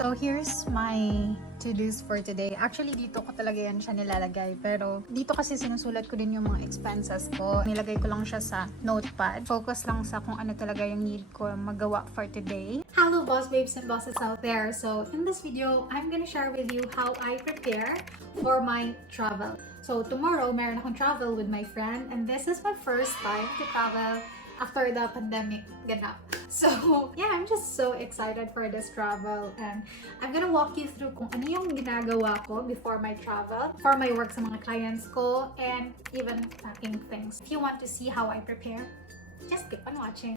So here's my to-dos for today. Actually, dito ko talaga yan siya nilalagay. Pero dito kasi sinusulat ko din yung mga expenses ko. Nilagay ko lang siya sa notepad. Focus lang sa kung ano talaga yung need ko magawa for today. Hello boss babes and bosses out there. So in this video, I'm gonna share with you how I prepare for my travel. So tomorrow, meron akong travel with my friend. And this is my first time to travel after the pandemic ganap. So, yeah, I'm just so excited for this travel and I'm gonna walk you through kung ano yung ginagawa ko before my travel, for my work sa mga clients ko, and even packing things. If you want to see how I prepare, just keep on watching.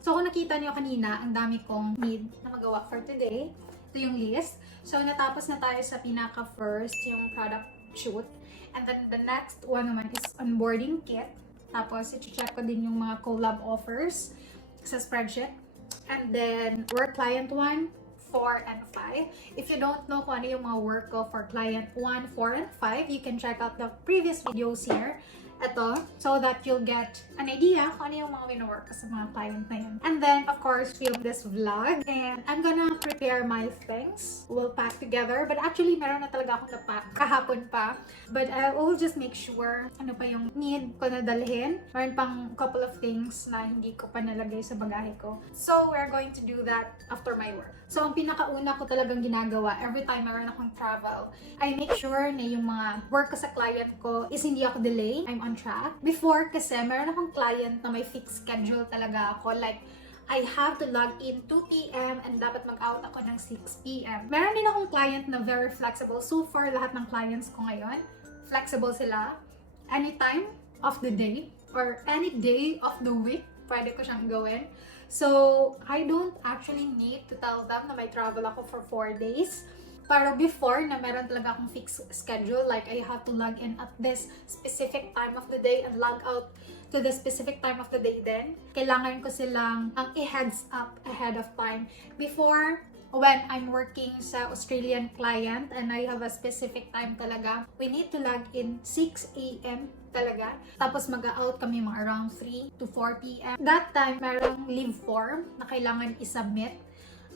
So, kung nakita niyo kanina, ang dami kong need na magawa for today. Ito yung list. So, natapos na tayo sa pinaka-first, yung product shoot. And then, the next one naman is onboarding kit. Tapos, i-check ko din yung mga collab offers sa spreadsheet. And then, work client 1, 4, and 5. If you don't know kung ano yung mga work ko for client 1, 4, and 5, you can check out the previous videos here. Ito, so that you'll get an idea kung ano yung mga wino-work ko sa mga client na yun. And then, of course, film this vlog. And I'm gonna prepare my things. We'll pack together. But actually, meron na talaga akong napack kahapon pa. But I will just make sure ano pa yung need ko na dalhin. Meron pang couple of things na hindi ko pa nalagay sa bagahe ko. So, we're going to do that after my work. So, ang pinakauna ko talagang ginagawa every time meron akong travel, I make sure na yung mga work ko sa client ko is hindi ako delay. I'm on track. Before kasi, meron akong client na may fixed schedule talaga ako. Like, I have to log in 2 p.m. and dapat mag-out ako ng 6 p.m. Meron din akong client na very flexible. So far, lahat ng clients ko ngayon, flexible sila. Anytime of the day or any day of the week, pwede ko siyang gawin. So, I don't actually need to tell them na may travel ako for 4 days. Pero before, na meron talaga akong fixed schedule, like I have to log in at this specific time of the day and log out to the specific time of the day din. Kailangan ko silang ang i-heads up ahead of time. Before, when I'm working sa Australian client and I have a specific time talaga, we need to log in 6 a.m. talaga. Tapos mag-out kami mga around 3 to 4 p.m. That time, merong leave form na kailangan i-submit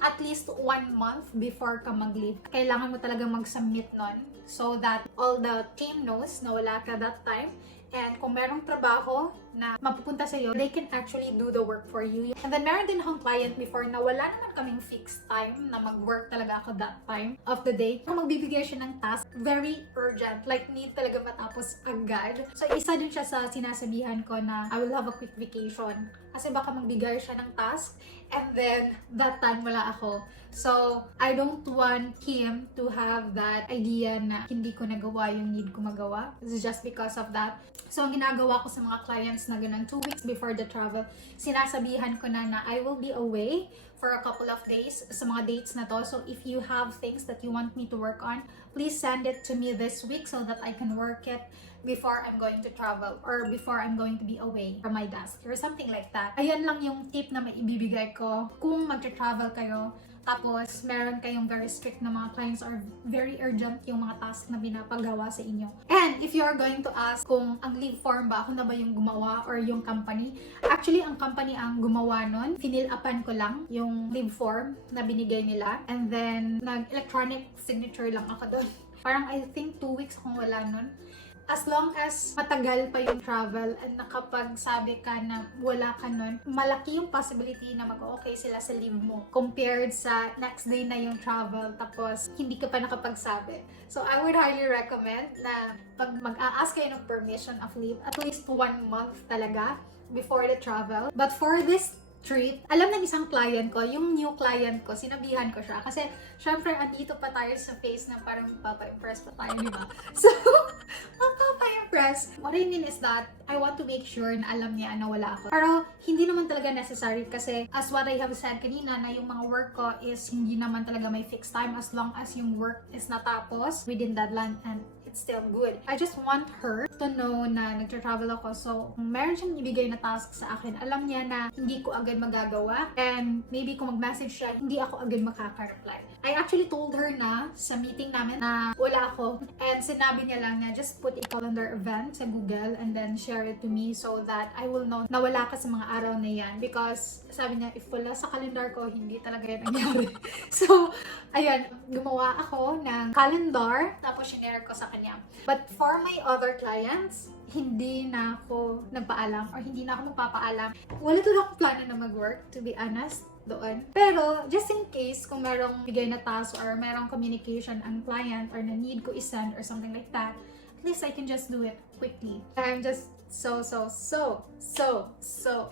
at least 1 month before ka mag-leave. Kailangan mo talaga mag-submit nun so that all the team knows na wala ka that time. And kung merong trabaho na mapupunta sa'yo, they can actually do the work for you. And then meron din akong client before na wala naman kaming fixed time na mag-work talaga ako that time of the day. Kung magbibigay siya ng task, very urgent. Like, need talaga matapos agad. So, isa din siya sa sinasabihan ko na I will have a quick vacation. Kasi baka magbigay siya ng task and then that time wala ako. So, I don't want him to have that idea na hindi ko nagawa yung need ko magawa. This is just because of that. So, ang ginagawa ko sa mga clients na ganun, 2 weeks before the travel, sinasabihan ko na I will be away for a couple of days sa mga dates na to. So, if you have things that you want me to work on, please send it to me this week so that I can work it before I'm going to travel or before I'm going to be away from my desk or something like that. Ayan lang yung tip na maibibigay ko kung mag-travel kayo. Tapos, meron kayong very strict na mga clients or very urgent yung mga task na binapagawa sa inyo. And if you are going to ask kung ang leave form ba, ako na ba yung gumawa or yung company, actually, ang company ang gumawa nun. Finil-upan ko lang yung leave form na binigay nila. And then, nag-electronic signature lang ako doon. Parang I think 2 weeks akong wala nun. As long as matagal pa yung travel at nakapagsabi ka na wala ka nun, malaki yung possibility na mag-okay sila sa leave mo compared sa next day na yung travel tapos hindi ka pa nakapagsabi. So, I would highly recommend na pag mag-a-ask kayo ng permission of leave, at least 1 month talaga before the travel. But for this trip, alam ng isang client ko, yung new client ko, sinabihan ko siya. Kasi, syempre, andito pa tayo sa phase na parang mapapa-impress pa tayo, di ba? So, mapapa-impress. What I mean is that, I want to make sure na alam niya na wala ako. Pero, hindi naman talaga necessary kasi, as what I have said kanina, na yung mga work ko is hindi naman talaga may fixed time as long as yung work is natapos within deadline and it's still good. I just want her to know na nagtra-travel ako. So, kung meron siyang ibigay na task sa akin, alam niya na hindi ko agad magagawa. And maybe kung mag-message siya, hindi ako agad makaka-reply. I actually told her na sa meeting namin na wala ako. And sinabi niya lang na just put a calendar event sa Google and then share it to me so that I will know na wala ka sa mga araw na yan. Because sabi niya, if wala sa calendar ko, hindi talaga yan nangyari. So, ayan, gumawa ako ng calendar, tapos sinare ko sa kanya. But for my other clients, hindi na ako nagpaalam or hindi na ako magpapaalam. Wala talaga akong plano na mag-work, to be honest, doon. Pero, just in case, kung merong bigay na task or merong communication ang client or na need ko isend or something like that, at least I can just do it quickly. I'm just so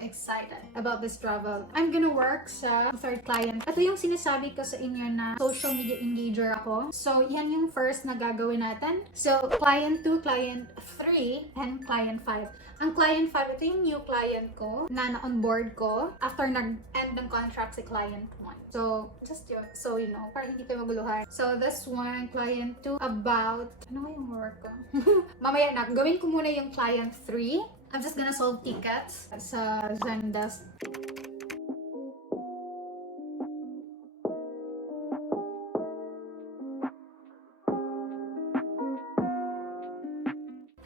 excited about this travel. I'm gonna work sa third client. Ito yung sinasabi ko sa inyo na social media engager ako. So, yan yung first na gagawin natin. So, client 2, client 3, and client 5. Ang client 5, ito yung new client ko na na-onboard ko after nag-end ng contract si client 1. So, just so you know, para hindi kayo maguluhan. So, this one, client 2, about, ano yung work ko? Mamaya na, gawin ko muna yung client 3. I'm just gonna solve tickets sa Zendesk.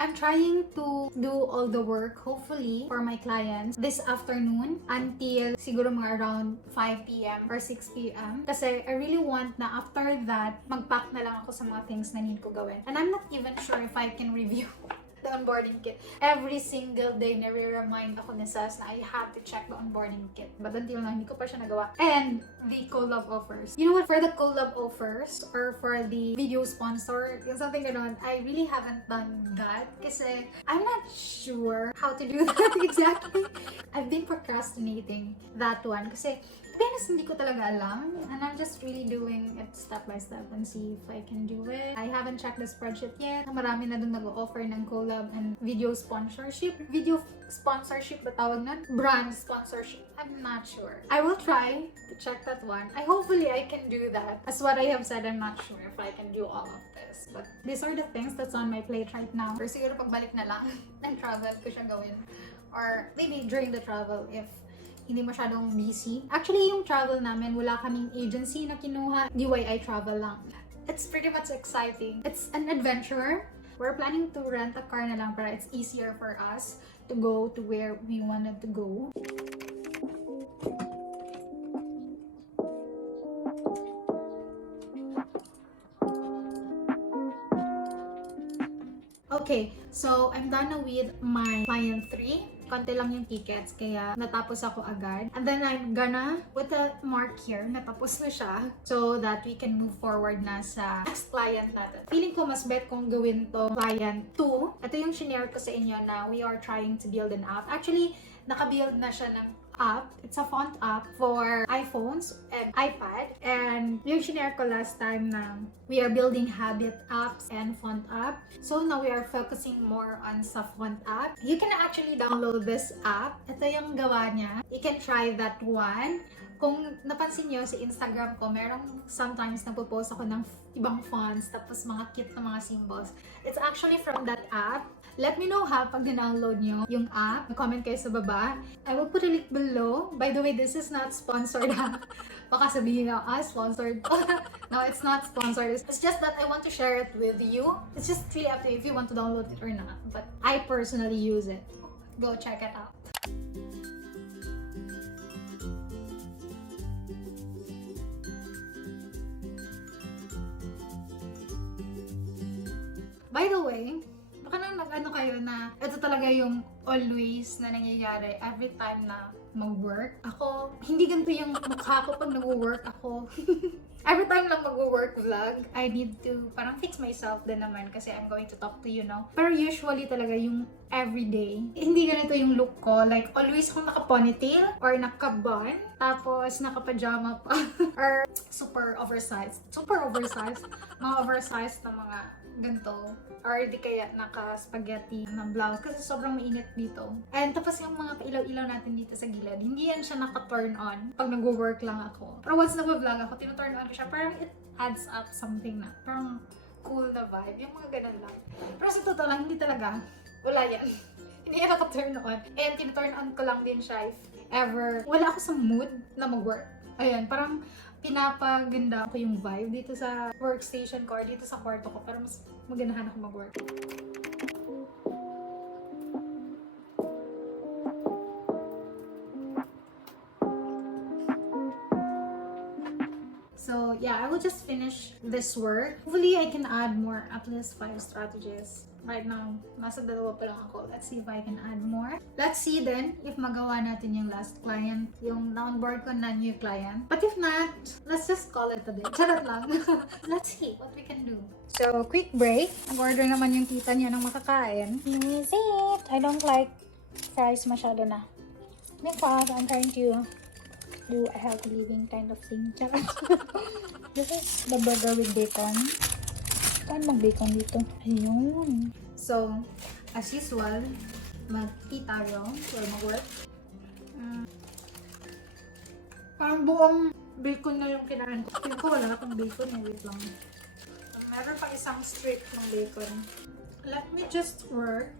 I'm trying to do all the work, hopefully, for my clients this afternoon until siguro mga around 5 p.m. or 6 p.m. Kasi I really want na after that, mag-pack na lang ako sa mga things na need ko gawin. And I'm not even sure if I can review the onboarding kit. Every single day, nare-remind ako ni Sas na I have to check the onboarding kit. But until now, hindi ko pa siya nagawa. And the collab offers. You know what? For the collab offers or for the video sponsor, yung something ganon, I really haven't done that kasi I'm not sure how to do that exactly. I've been procrastinating that one kasi to be honest, hindi ko talaga alam. And I'm just really doing it step by step and see if I can do it. I haven't checked the spreadsheet yet. Marami na dun nag-offer ng collab and video sponsorship. Video sponsorship ba tawag nun? Brand sponsorship. I'm not sure. I will try to check that one. Hopefully I can do that. As what I have said, I'm not sure if I can do all of this. But these are the things that's on my plate right now. Or siguro pagbalik na lang ng travel ko siya gawin. Or maybe during the travel if hindi masyadong busy. Actually, yung travel namin, wala kaming agency na kinuha. DIY travel lang. It's pretty much exciting. It's an adventure. We're planning to rent a car na lang para it's easier for us to go to where we wanted to go. Okay, so I'm done na with my client 3. Konti lang yung tickets, kaya natapos ako agad. And then I'm gonna put a mark here, natapos na siya, so that we can move forward na sa next client natin. Feeling ko mas bet kong gawin to client 2. Ito yung shinare ko sa inyo na we are trying to build an app. Actually, nakabuild na siya ng app. It's a font app for iPhones and iPad. And yung shinare ko last time na we are building habit apps and font app. So now we are focusing more on sa font app. You can actually download this app. Ito yung gawa niya. You can try that one. Kung napansin nyo sa Instagram ko, merong sometimes napopost ako ng ibang fonts, tapos mga cute na mga symbols. It's actually from that app. Let me know ha pag download nyo yung app. Comment kayo sa baba. I will put a link below. By the way, this is not sponsored ha. Baka sabihin nyo, sponsored. No, it's not sponsored. It's just that I want to share it with you. It's just really up to you if you want to download it or not. But I personally use it. Go check it out. By the way, baka na nag-ano kayo na ito talaga yung always na nangyayari every time na mag-work. Ako, hindi ganito yung mukha ko pag nag-work ako. Every time lang mag-work vlog, I need to parang fix myself din naman kasi I'm going to talk to you, no? Pero usually talaga yung everyday, hindi ganito yung look ko. Like, always akong naka-ponytail or naka-bun, tapos naka-pajama pa. Or super oversized. Mga oversized na mga ganito. Or di kaya naka-spaghetti na blouse kasi sobrang mainit dito. And tapos yung mga pailaw-ilaw natin dito sa gilid, hindi yan siya naka-turn on pag nag-work lang ako. Pero once nag-vlog ako, tinu-turn on ko siya, parang it adds up something na. Parang cool na vibe. Yung mga ganun lang. Pero sa totoo lang, hindi talaga. Wala yan. Hindi yan naka-turn on. And tin-turn on ko lang din siya if ever wala ako sa mood na mag-work. Ayan, parang pinapaganda ko yung vibe dito sa workstation ko or dito sa kwarto ko para mas maganahan ako mag-work. So yeah, I will just finish this work. Hopefully, I can add more, at least 5 strategies. Right now, nasa 2 pa lang ako. Let's see if I can add more. Let's see then if magawa natin yung last client, yung na-onboard ko na new client. But if not, let's just call it a day. Charot lang. Let's see what we can do. So, quick break. Nag-order naman yung tita niya ng makakain. Is it? I don't like fries masyado na. Because I'm trying to do a healthy living kind of thing. This is the burger with bacon. Saan mag-bacon dito? Ayun. So, as usual, mag-eat tayo or mag-work. Parang buong bacon na yung kinain ko. Tingin ko wala akong bacon eh. Wait lang. Meron pa isang strip ng bacon. Let me just work.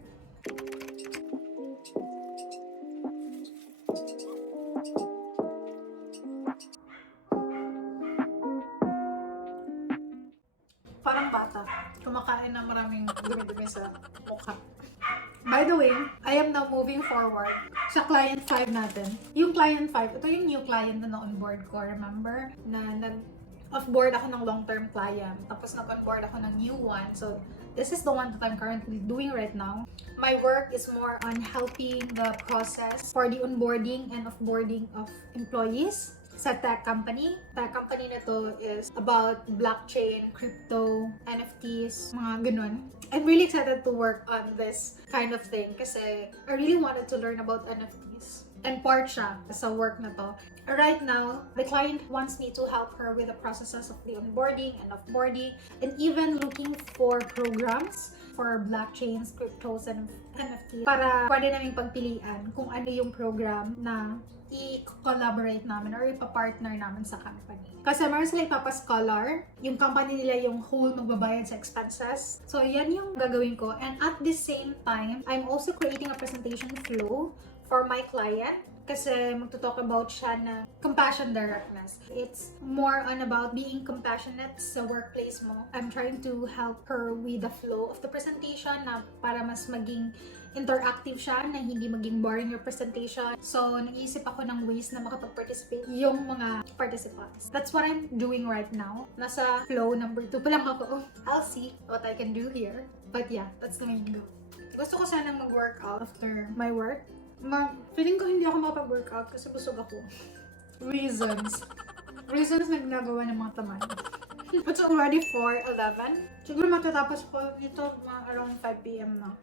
Parang bata. Kumakain na maraming dumi-dumi sa mukha. By the way, I am now moving forward sa client 5 natin. Yung client 5, ito yung new client na na-onboard ko. Remember? Na nag-off-board ako ng long-term client. Tapos nag-onboard ako ng new one. So, this is the one that I'm currently doing right now. My work is more on helping the process for the onboarding and offboarding of employees sa tech company. Tech company na to is about blockchain, crypto, NFTs, mga ganun. I'm really excited to work on this kind of thing kasi I really wanted to learn about NFTs. And part siya sa work na to. Right now, the client wants me to help her with the processes of the onboarding and offboarding and even looking for programs for blockchains, cryptos, and NFT para pwede naming pagpilian kung ano yung program na i-collaborate namin or ipa-partner namin sa company. Kasi meron sila ipapa-scholar, yung company nila yung whole magbabayad sa expenses. So, yan yung gagawin ko. And at the same time, I'm also creating a presentation flow for my client kasi magto-talk about siya na compassion directness. It's more on about being compassionate sa workplace mo. I'm trying to help her with the flow of the presentation na para mas maging interactive siya, na hindi maging boring your presentation. So, naisip ako ng ways na makapag-participate yung mga participants. That's what I'm doing right now. Nasa flow number 2 pa lang ako. I'll see what I can do here. But yeah, that's the main goal. Gusto ko sanang mag-workout after my work. Feeling ko hindi ako makapag-workout kasi busog ako. Reasons na ginagawa ng mga tamad. It's already 4:11. Siguro matatapos ko dito around 5 p.m. na.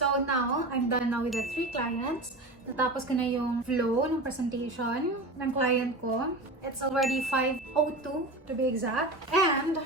So now, I'm done now with the 3 clients. Natapos ko na yung flow ng presentation ng client ko. It's already 5:02 to be exact. And,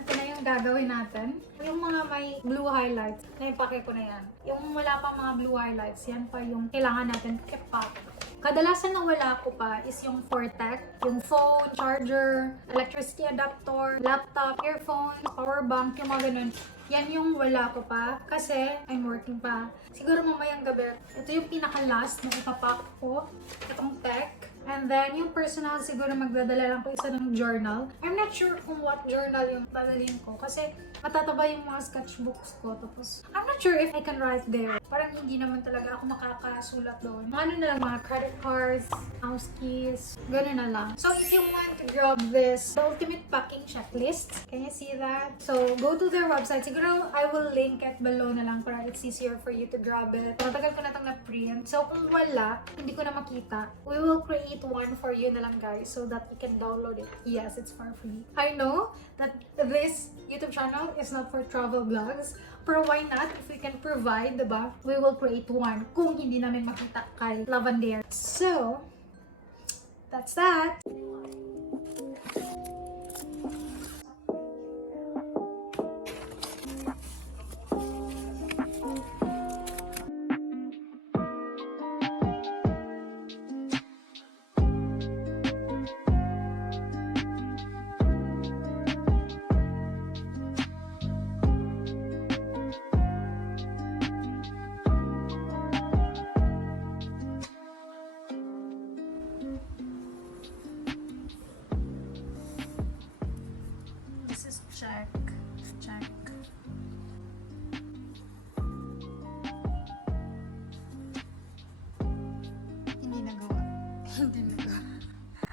ito na yung gagawin natin. Yung mga may blue highlights, naipake ko na yan. Yung wala pa mga blue highlights, yan pa yung kailangan natin ipak. Kadalasan na wala ko pa is yung for tech, yung phone, charger, electricity adapter, laptop, earphone, power bank, yung mga ganun. Yan yung wala ko pa kasi I'm working pa. Siguro mamayang gabi. Ito yung pinaka-last na ipapak ko. Itong tech. And then, yung personal, siguro magdadala lang ko isa ng journal. I'm not sure kung what journal yung dadalhin ko kasi matataba yung mga sketchbooks ko. Tapos, I'm not sure if I can write there. Parang hindi naman talaga ako makakasulat doon. Ano na lang, mga credit cards, house keys, gano'n na lang. So, if you want to grab this, the ultimate packing checklist, can you see that? So, go to their website. Siguro, I will link it below na lang para it's easier for you to grab it. Matagal ko na itong na-print. So, kung wala, hindi ko na makita, we will create one for you na lang guys so that you can download it. Yes, it's for free. I know that this YouTube channel is not for travel vlogs, pero why not? If we can provide, diba? We will create one kung hindi namin makita kay Lavender. So, that's that.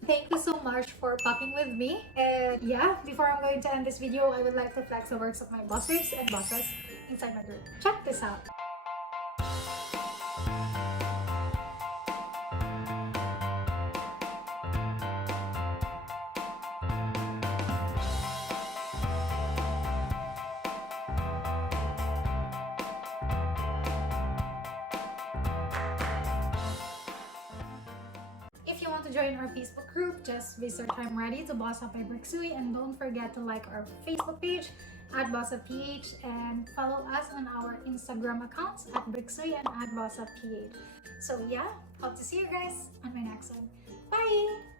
Thank you so much for popping with me. And yeah, before I'm going to end this video, I would like to flex the works of my bosses and bosses inside my group. Check this out. If you want to join our Facebook group, just visit I'm Ready to Boss Up by Brixui, and don't forget to like our Facebook page at BossUpPH and follow us on our Instagram accounts at Brixui and at BossUpPH. So yeah, hope to see you guys on my next one. Bye!